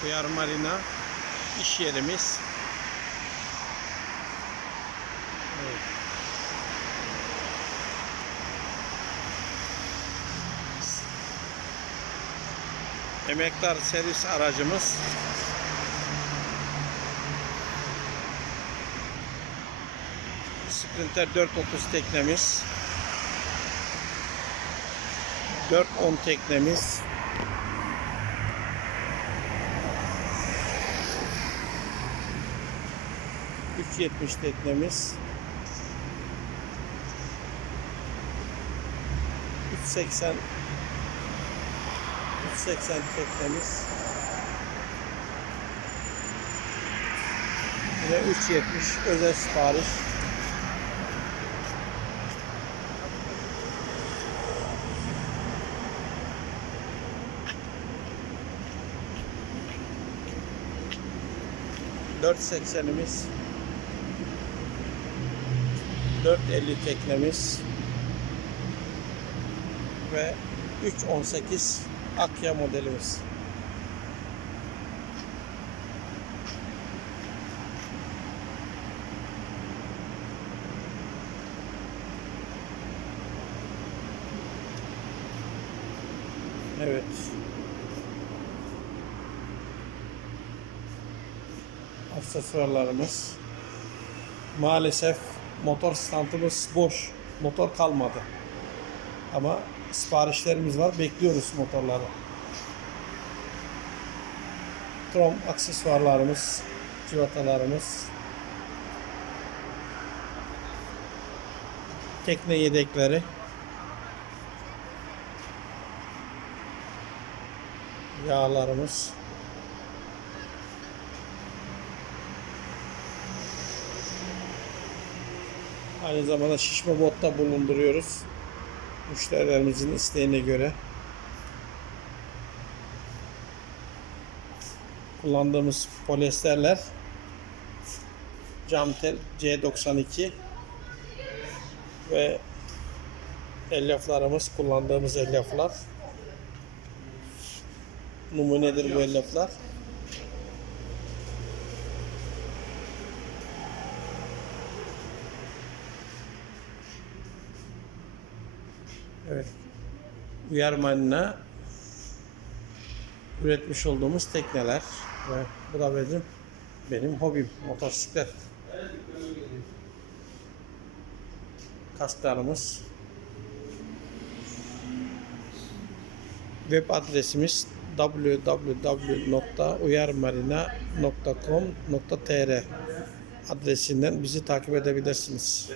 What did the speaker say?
Kuyar Marina iş yerimiz. Evet. Emektar servis aracımız. Sprinter 430 teknemiz. 410 teknemiz. Üç yetmiş teknemiz. 380 380 teknemiz. Yine 370 özel sipariş. Dört seksenimiz. 450 teknemiz ve 318 Akya modelimiz. Evet. Aksesuarlarımız. Maalesef motor standımız boş. Motor kalmadı. Ama siparişlerimiz var. Bekliyoruz motorları. Krom aksesuarlarımız, civatalarımız. Tekne yedekleri. Yağlarımız. Aynı zamanda şişme botta bulunduruyoruz. Müşterilerimizin isteğine göre. Kullandığımız polyesterler Camtel C92 ve elyaflarımız kullandığımız elyaflar. Numunedir bu elyaflar. Evet. Uyarmanına üretmiş olduğumuz tekneler ve bu da benim benim hobim motosiklet. Kasklarımız. Web adresimiz www.uyarmarina.com.tr adresinden bizi takip edebilirsiniz.